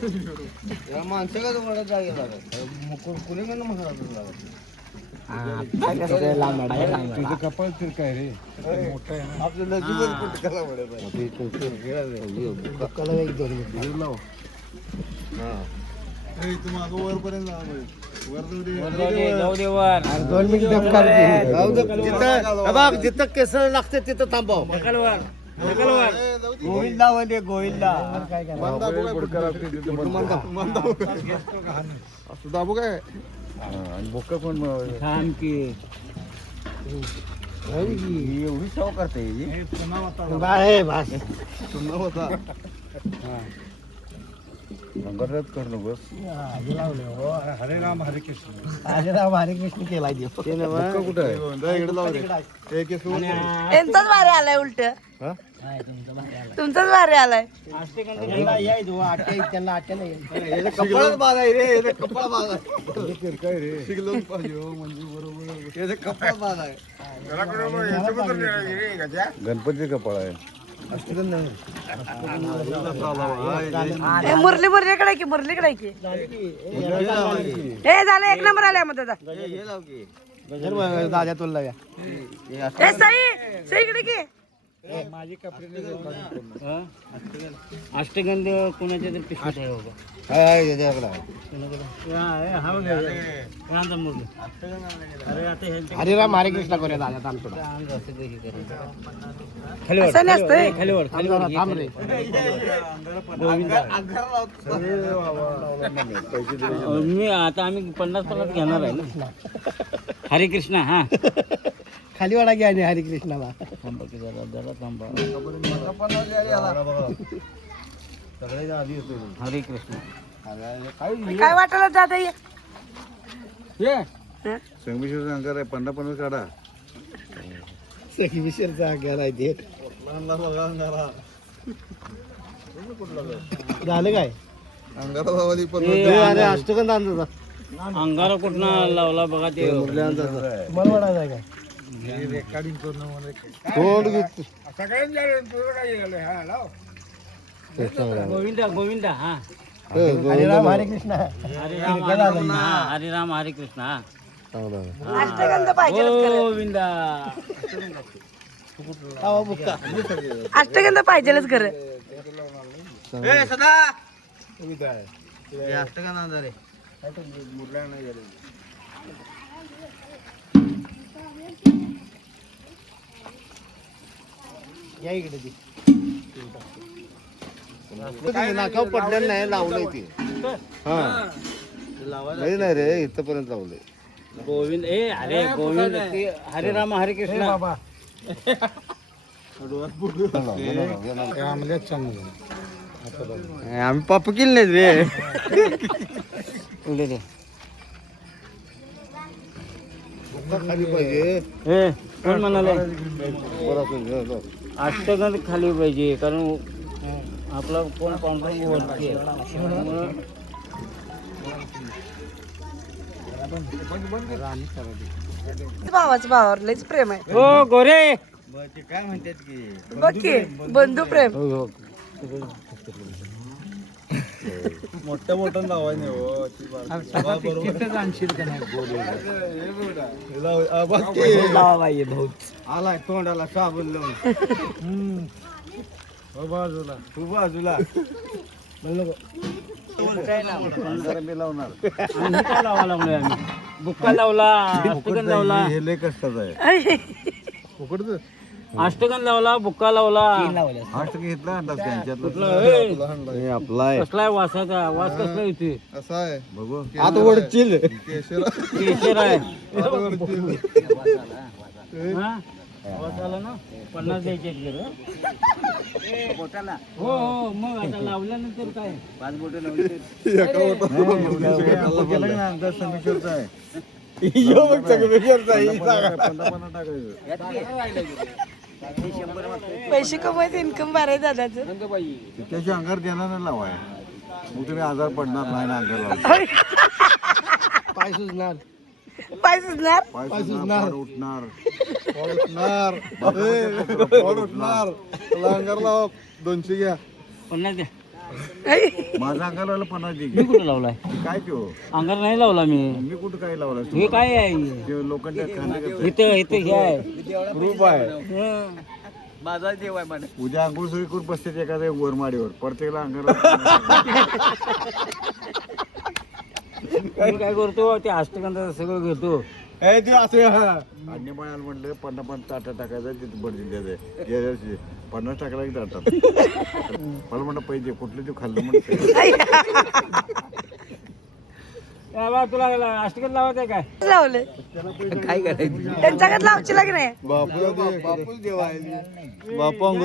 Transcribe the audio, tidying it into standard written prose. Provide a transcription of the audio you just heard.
माणसं का तुम्हाला जागे लागत कुणी म्हणून मसाला लागत तुझं कपाळ तर काय रे आपलं नजीबच कुठं कला वरपर्यंत जिथं केसर लागते तिथं थांबाव गोविंदा मध्ये गोविंदा दाबू काय आणि बोका पण एवढी सव करते नंबरच कर नकोस हरे राम हरे कृष्ण केलाय कुठं आहे त्यांचाच वारे आलाय उलट तुमचाच वारे आलाय कपाळच बाज आहे रे कपाळ बाज आहे काय रे शिकलो पाहिजे म्हणजे बरोबर कपाळ बाज आहे गणपती कपाळ आहे मुरली मुरलीकडे की मुरलीकडे की हे झालं एक नंबर आलाय मग दादा दादा तुला हे सई सई इकडे की माझी कपडे अष्टगंध कोणाच्या तरी पिशवीत आहे बाबा हरिराम हरे कृष्ण करूया दादा असं नसतंय मी आता आम्ही 50 घेणार आहे ना हरे कृष्णा हा खाली वाडा घ्या आणि हरे कृष्णाला थांबा की जरा थांबा हरे कृष्ण काय वाटायला दादा ये संगमेश्वरचा अंगार आहे 50 काढा सखी विषयचा घर आहे ते झालं काय अरे अष्टगंध अंदाजा अंगारा कुठनं लावला बघा ते मनवाडा जाय काय रेकॉर्डिंग करून गोविंदा गोविंदा हा हरिराम हरे कृष्ण हरे राम हरे कृष्ण हा अष्टगंध पाहिजे गोविंदा अष्टगंध पाहिजेलच खरं सदा अष्टगंध अंदाज रे या इकडे नाकाव पडलेलं नाही लावलंय ते हा नाही रे इथपर्यंत लावलंय गोविंद ए अरे गोविंद हरे राम हरे कृष्ण बाबा आम्ही पाप केले नाहीत रे खाली पाहिजे कोण म्हणाले अष्टगंध खाली पाहिजे कारण आपला कोण पांढरा वरती आहे. भावाचं भावावर लयच प्रेम आहे ओ गोरे काय म्हणतात की बघ की बंधू प्रेम मोठं मोठं लावाय नाही हो आलाय तोंडाला साबण लावून बाजूला तू बाजूला काय लावा लागलोय आम्ही बुक्का लावला अष्टगंध लावला हे लय कष्टाचं आहे अष्टगंध लावला बुक्का लावला फास्ट घेतला अंदाज त्यांच्यात आपला कसला आहे वासाचा वास कसला येते असं आहे बघू आता वडचिल केशर आहे हा? वास आला ना 50 द्यायचे हो हो मग आता लावल्यानंतर काय 5 बोट लावली अंदाज संगमेश्वरचा आहे पैसे कमवायचं इन्कम बारा दादाचं त्याच्या अंगार देणार नाही लावाय मग तुम्ही आजार पडणार नाही ना अंगार लावून पाय सुजणार पाय सुजणार पाय सुजणार उठणार उठणार अंगार लाव 200 घ्या 50 द्या माझा अंगार लावला 50 दे मी कुठं लावलाय काय तो अंगार नाही लावला मी. मी कुठं काय लावला हे काय आहे लोकांच्या खाण्याकरता इथं इथं हे आहे ग्रुप आहे हं. माझा देव आहे म्हणे. उद्या अंघोळ सुरू करून बसते एखाद्या वरमाडीवर प्रत्येकाला अंगार मी काय करतो ते अष्टगंधाचं सगळं घेतो. अन्य बाळाला म्हटलं 50 ताटा टाकायचं तिथे भरती द्यायचं गेल्या वर्षी 50 टाकला की ताटात मला म्हणलं पाहिजे कुठलं ते खाल्लं म्हणलं त्याला तुला अष्टगंध लावायचं काय? लावलं काय करायचं त्यांच्याकडे लावची की नाही बापू देवा बापू